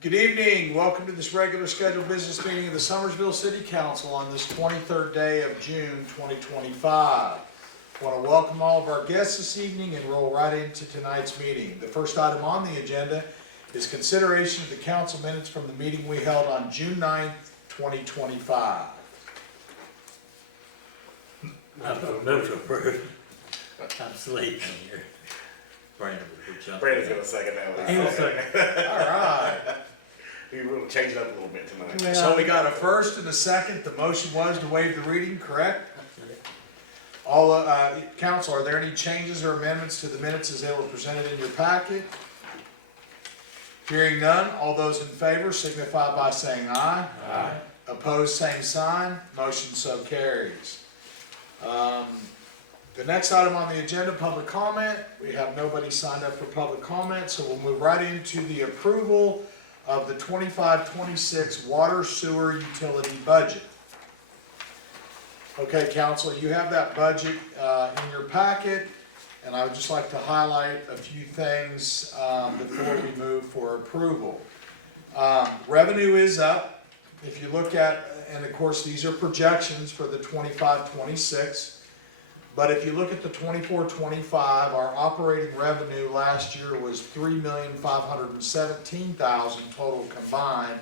Good evening. Welcome to this regular scheduled business meeting of the Summersville City Council on this 23rd day of June 2025. I want to welcome all of our guests this evening and roll right into tonight's meeting. The first item on the agenda is consideration of the council minutes from the meeting we held on June 9th, 2025. Move to approve. I'm sleeping here. Brandon will jump. Brandon's gonna second that one. He will second. All right. We will change it up a little bit tonight. So we got a first and a second. The motion was to waive the reading, correct? All, council, are there any changes or amendments to the minutes as they were presented in your packet? Hearing none, all those in favor signify by saying aye. Aye. Opposed, same sign. Motion so carries. The next item on the agenda, public comment. We have nobody signed up for public comment, so we'll move right into the approval of the 25-26 water sewer utility budget. Okay, council, you have that budget in your packet, and I would just like to highlight a few things before we move for approval. Revenue is up. If you look at, and of course these are projections for the 25-26, but if you look at the 24-25, our operating revenue last year was $3,517,000 total combined.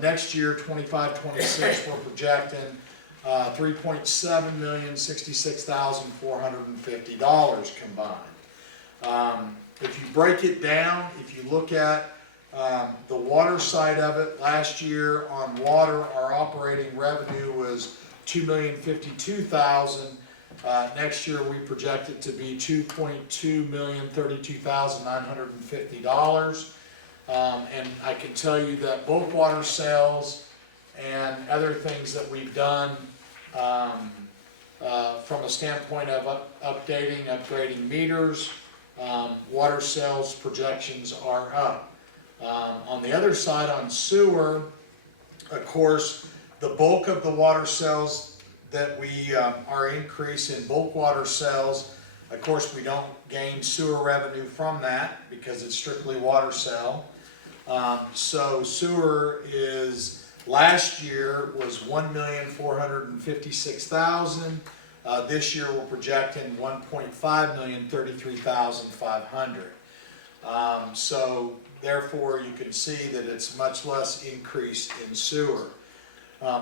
Next year, 25-26, we're projecting $3.7,066,450 combined. If you break it down, if you look at the water side of it, last year on water, our operating revenue was $2,052,000. Next year, we project it to be $2,232,950. And I can tell you that bulk water sales and other things that we've done from a standpoint of upgrading meters, water sales projections are up. On the other side, on sewer, of course, the bulk of the water sales that we are increase in bulk water sales, of course, we don't gain sewer revenue from that because it's strictly water sale. So sewer is, last year was $1,456,000. This year we're projecting $1.533,500. So therefore you can see that it's much less increase in sewer.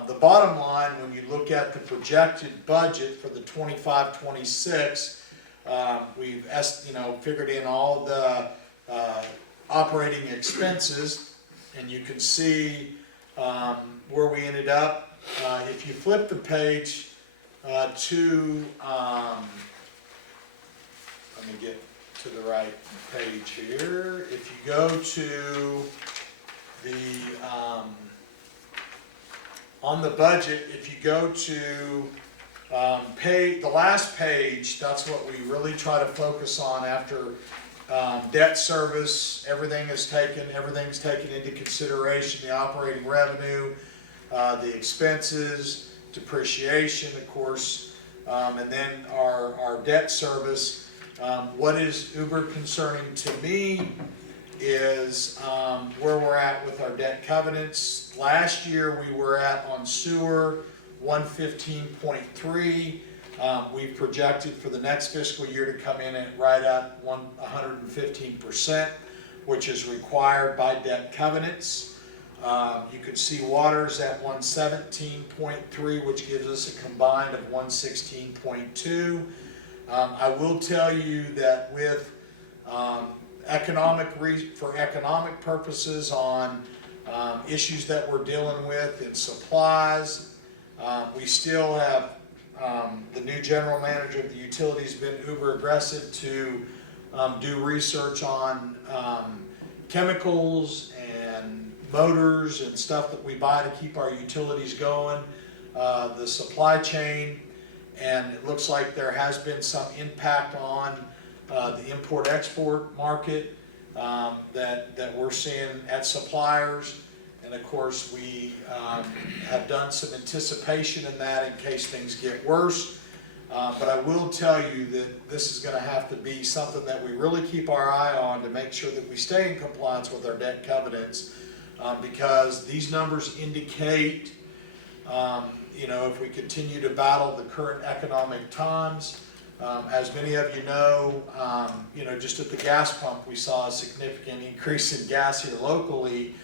The bottom line, when you look at the projected budget for the 25-26, we've figured in all the operating expenses, and you can see where we ended up. If you flip the page to, let me get to the right page here. If you go to the on the budget, if you go to the last page, that's what we really try to focus on after debt service. Everything's taken into consideration, the operating revenue, the expenses, depreciation, of course, and then our debt service. What is uber concerning to me is where we're at with our debt covenants. Last year we were at, on sewer, 115.3. We've projected for the next fiscal year to come in at right at 115%, which is required by debt covenants. You can see water's at 117.3, which gives us a combined of 116.2. I will tell you that with for economic purposes on issues that we're dealing with in supplies, we still have the new general manager of the utilities been uber aggressive to do research on chemicals and motors and stuff that we buy to keep our utilities going, the supply chain, and it looks like there has been some impact on the import-export market that we're seeing at suppliers. And of course, we have done some anticipation in that in case things get worse. But I will tell you that this is gonna have to be something that we really keep our eye on to make sure that we stay in compliance with our debt covenants. Because these numbers indicate, if we continue to battle the current economic times, as many of you know, just at the gas pump, we saw a significant increase in gas here locally.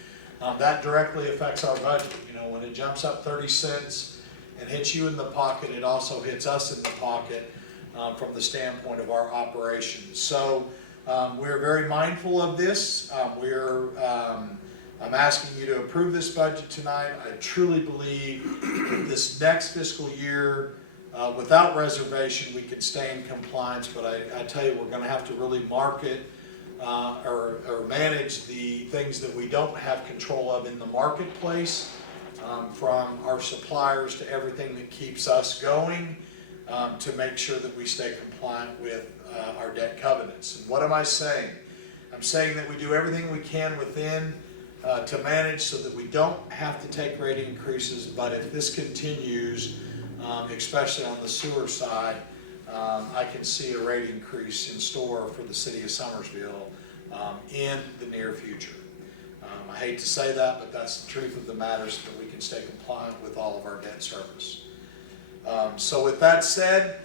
That directly affects our budget. When it jumps up 30 cents and hits you in the pocket, it also hits us in the pocket from the standpoint of our operations. So we're very mindful of this. I'm asking you to approve this budget tonight. I truly believe that this next fiscal year, without reservation, we can stay in compliance, but I tell you, we're gonna have to really market or manage the things that we don't have control of in the marketplace, from our suppliers to everything that keeps us going, to make sure that we stay compliant with our debt covenants. And what am I saying? I'm saying that we do everything we can within to manage so that we don't have to take rate increases, but if this continues, especially on the sewer side, I can see a rate increase in store for the city of Summersville in the near future. I hate to say that, but that's the truth of the matter, so that we can stay compliant with all of our debt service. So with that said,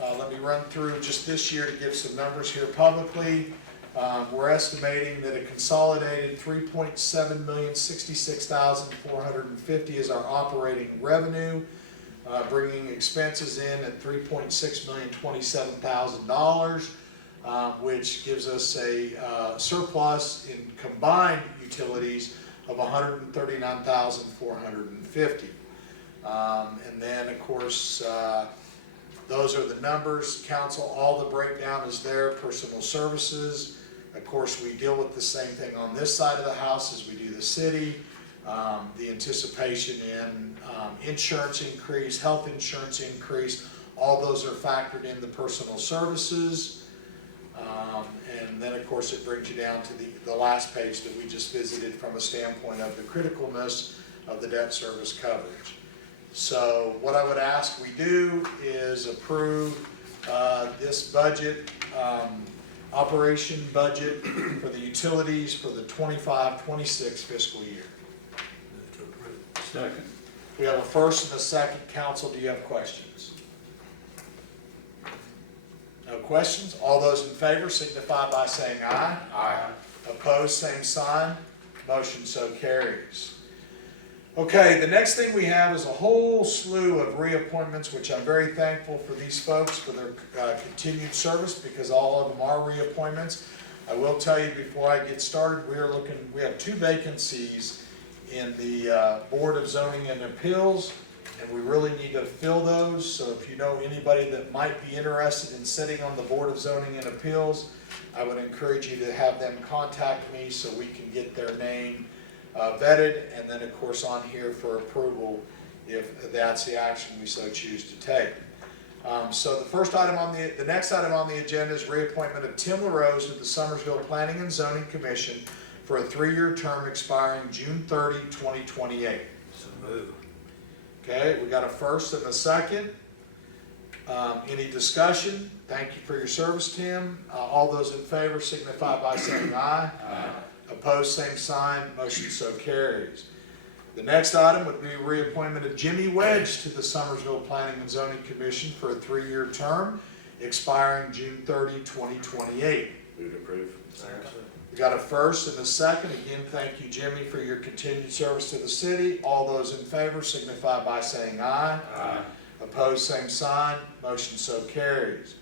let me run through just this year to give some numbers here publicly. We're estimating that a consolidated $3.7,066,450 is our operating revenue, bringing expenses in at $3.6,027,000, which gives us a surplus in combined utilities of $139,450. And then, of course, those are the numbers. Council, all the breakdown is there. Personal services. Of course, we deal with the same thing on this side of the house as we do the city. The anticipation in insurance increase, health insurance increase, all those are factored in the personal services. And then, of course, it brings you down to the last page that we just visited from a standpoint of the criticalness of the debt service coverage. So what I would ask we do is approve this budget, operation budget for the utilities for the 25-26 fiscal year. Move to approve. Second. We have a first and a second. Council, do you have questions? No questions? All those in favor signify by saying aye. Aye. Opposed, same sign. Motion so carries. Okay, the next thing we have is a whole slew of reappointments, which I'm very thankful for these folks for their continued service, because all of them are reappointments. I will tell you before I get started, we have 2 vacancies in the Board of Zoning and Appeals, and we really need to fill those. So if you know anybody that might be interested in sitting on the Board of Zoning and Appeals, I would encourage you to have them contact me so we can get their name vetted, and then of course on here for approval if that's the action we so choose to take. So the next item on the agenda is reappointment of Tim LaRose to the Summersville Planning and Zoning Commission for a 3-year term expiring June 30, 2028. So move. Okay, we got a first and a second. Any discussion? Thank you for your service, Tim. All those in favor signify by saying aye. Aye. Opposed, same sign. Motion so carries. The next item would be reappointment of Jimmy Wedge to the Summersville Planning and Zoning Commission for a 3-year term expiring June 30, 2028. Move to approve. We got a first and a second. Again, thank you, Jimmy, for your continued service to the city. All those in favor signify by saying aye. Aye. Opposed, same sign. Motion so carries.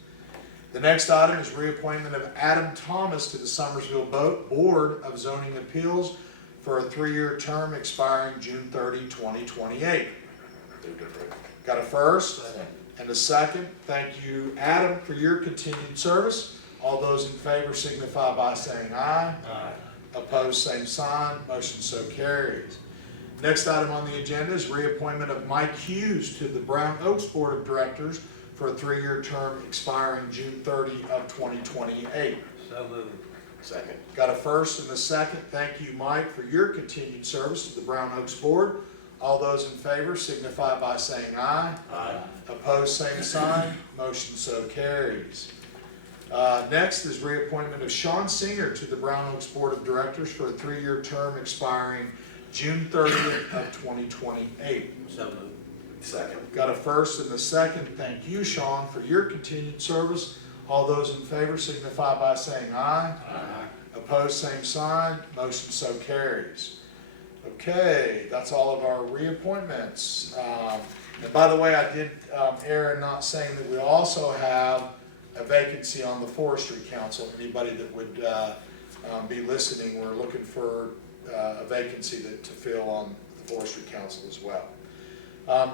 The next item is reappointment of Adam Thomas to the Summersville Board of Zoning Appeals for a 3-year term expiring June 30, 2028. Move to approve. Got a first and a second. Thank you, Adam, for your continued service. All those in favor signify by saying aye. Aye. Opposed, same sign. Motion so carries. Next item on the agenda is reappointment of Mike Hughes to the Brown Oaks Board of Directors for a 3-year term expiring June 30 of 2028. So move. Second. Got a first and a second. Thank you, Mike, for your continued service to the Brown Oaks Board. All those in favor signify by saying aye. Aye. Opposed, same sign. Motion so carries. Next is reappointment of Sean Singer to the Brown Oaks Board of Directors for a 3-year term expiring June 30th of 2028. So moved. Second. Got a first and a second. Thank you, Sean, for your continued service. All those in favor signify by saying aye. Aye. Opposed, same sign. Motion so carries. Okay, that's all of our reappointments. And by the way, I did err in not saying that we also have a vacancy on the Forestry Council. Anybody that would be listening, we're looking for a vacancy to fill on the Forestry Council as well.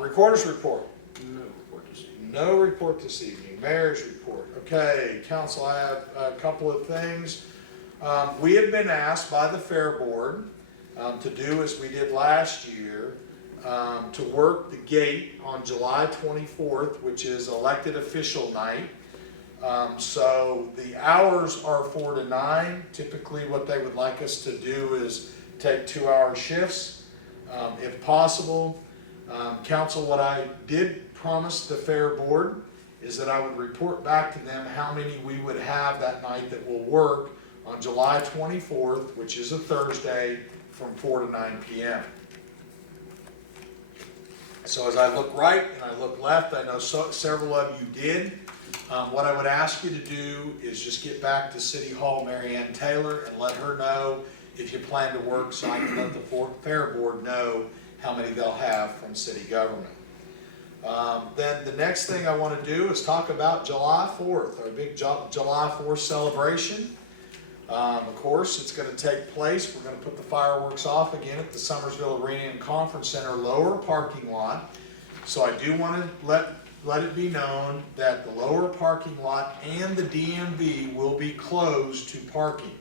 Recorder's report. No report this evening. No report this evening. Mayor's report. Okay, council, I have a couple of things. We have been asked by the Fair Board to do as we did last year, to work the gate on July 24th, which is elected official night. So the hours are 4 to 9. Typically what they would like us to do is take 2-hour shifts, if possible. Council, what I did promise the Fair Board is that I would report back to them how many we would have that night that will work on July 24th, which is a Thursday, from 4 to 9 p.m. So as I look right and I look left, I know several of you did. What I would ask you to do is just get back to City Hall, Mary Ann Taylor, and let her know if you plan to work, so I can let the Fair Board know how many they'll have from city government. Then the next thing I want to do is talk about July 4th, our big July 4th celebration. Of course, it's going to take place. We're going to put the fireworks off again at the Summersville Arena and Conference Center lower parking lot. So I do want to let it be known that the lower parking lot and the DMV will be closed to parking.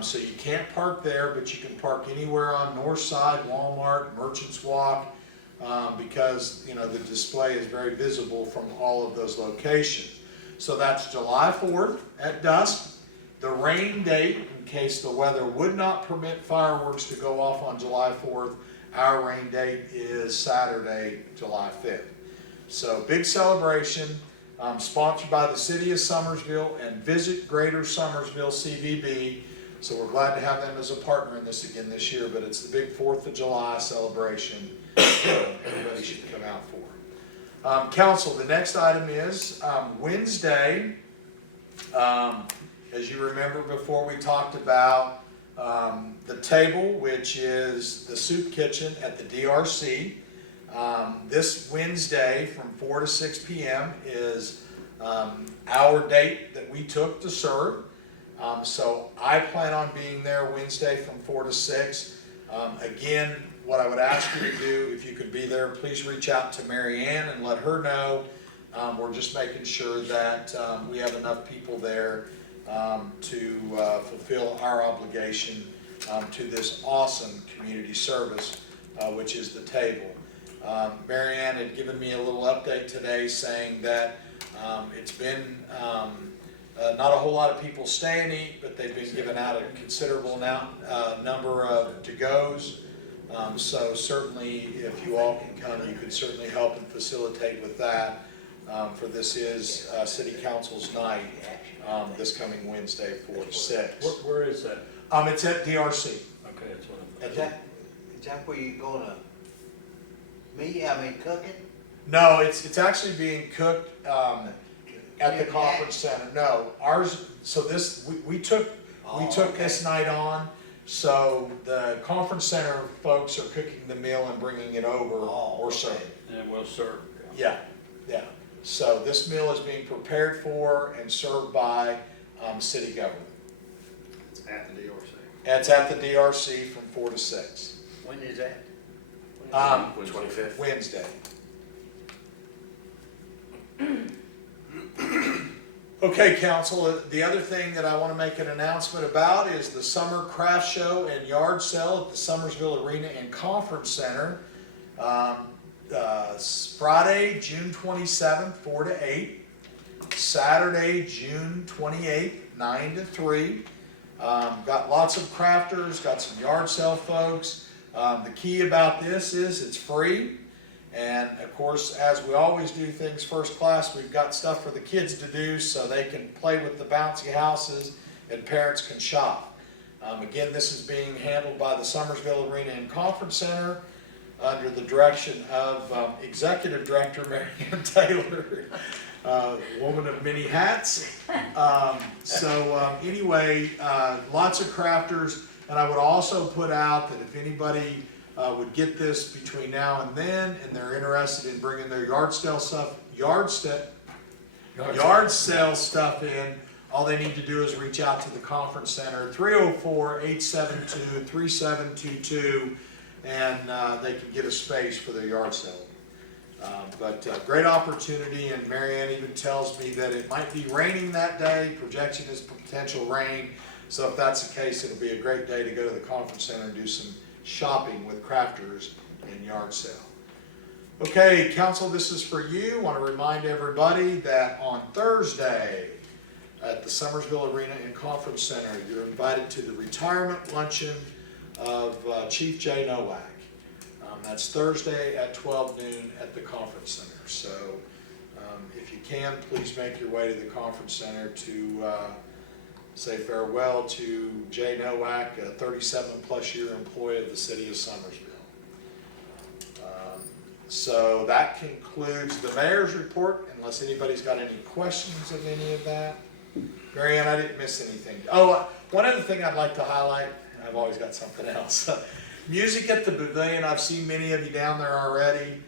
So you can't park there, but you can park anywhere on North Side, Walmart, Merchants Walk, because the display is very visible from all of those locations. So that's July 4th at dusk. The rain date, in case the weather would not permit fireworks to go off on July 4th, our rain date is Saturday, July 5th. So big celebration, sponsored by the City of Summersville and Visit Greater Summersville CVB. So we're glad to have them as a partner in this again this year, but it's the big 4th of July celebration everybody should come out for. Council, the next item is Wednesday. As you remember before, we talked about the table, which is the soup kitchen at the DRC. This Wednesday from 4 to 6 p.m. is our date that we took to serve. So I plan on being there Wednesday from 4 to 6. Again, what I would ask you to do, if you could be there, please reach out to Mary Ann and let her know. We're just making sure that we have enough people there to fulfill our obligation to this awesome community service, which is the table. Mary Ann had given me a little update today saying that it's been not a whole lot of people stay and eat, but they've been giving out a considerable number of to-goes. So certainly, if you all can come, you could certainly help and facilitate with that. For this is City Council's night, this coming Wednesday, 4 to 6. Where is that? It's at DRC. Okay, that's what I'm. At the- Is that where you gonna cook it? No, it's actually being cooked at the conference center. No, ours. So this we took this night on. So the conference center folks are cooking the meal and bringing it over or serving. And we'll serve. Yeah. So this meal is being prepared for and served by city government. It's at the DRC. It's at the DRC from 4 to 6. When is that? 25th. Wednesday. Okay, council, the other thing that I want to make an announcement about is the Summer Craft Show and Yard Sale at the Summersville Arena and Conference Center. Friday, June 27th, 4 to 8. Saturday, June 28th, 9 to 3. Got lots of crafters, got some yard sale folks. The key about this is it's free. And of course, as we always do things first class, we've got stuff for the kids to do so they can play with the bouncy houses and parents can shop. Again, this is being handled by the Summersville Arena and Conference Center under the direction of Executive Director Mary Ann Taylor, woman of many hats. Anyway, lots of crafters, and I would also put out that if anybody would get this between now and then, and they're interested in bringing their yard sale stuff in, all they need to do is reach out to the Conference Center, 304-872-3722, and they can get a space for their yard sale. Great opportunity, and Mary Ann even tells me that it might be raining that day. Projection is potential rain, so if that's the case, it'll be a great day to go to the Conference Center and do some shopping with crafters and yard sale. Okay, council, this is for you. I want to remind everybody that on Thursday at the Summersville Arena and Conference Center, you're invited to the retirement luncheon of Chief Jay Nowak. That's Thursday at 12 noon at the Conference Center. So if you can, please make your way to the Conference Center to say farewell to Jay Nowak, a 37-plus year employee of the city of Summersville. So that concludes the mayor's report, unless anybody's got any questions of any of that. Mary Ann, I didn't miss anything. Oh, one other thing I'd like to highlight, and I've always got something else. Music at the Pavilion, I've seen many of you down there already.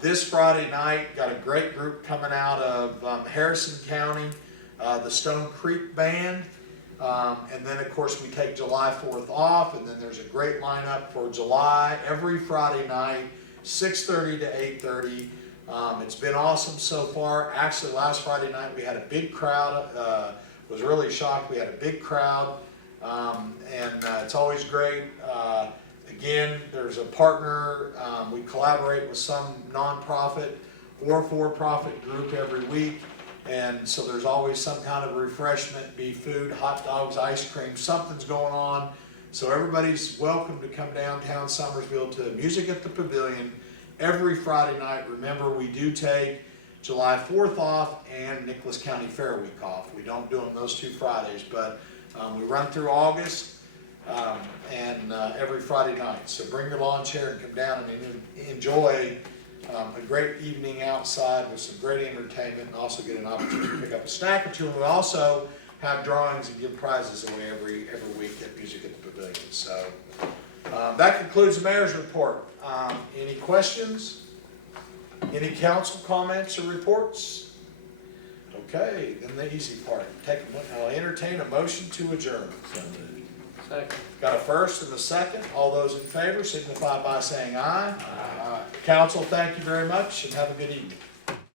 This Friday night, got a great group coming out of Harrison County, the Stone Creek Band. And then, of course, we take July 4th off, and then there's a great lineup for July every Friday night, 6:30 to 8:30. It's been awesome so far. Actually, last Friday night we had a big crowd. Was really shocked. We had a big crowd, and it's always great. Again, there's a partner. We collaborate with some nonprofit or for-profit group every week. And so there's always some kind of refreshment, be food, hot dogs, ice cream, something's going on. So everybody's welcome to come downtown Summersville to Music at the Pavilion every Friday night. Remember, we do take July 4th off and Nicholas County Fair Week off. We don't do them those two Fridays, but we run through August and every Friday night. So bring your lawn chair and come down and enjoy a great evening outside with some great entertainment, and also get an opportunity to pick up a snack or two. And we also have drawings and give prizes away every week at Music at the Pavilion. So that concludes the mayor's report. Any questions? Any council comments or reports? Okay, then the easy part. I'll entertain a motion to adjourn. Second. Got a first and a second. All those in favor signify by saying aye. Aye. Council, thank you very much and have a good evening.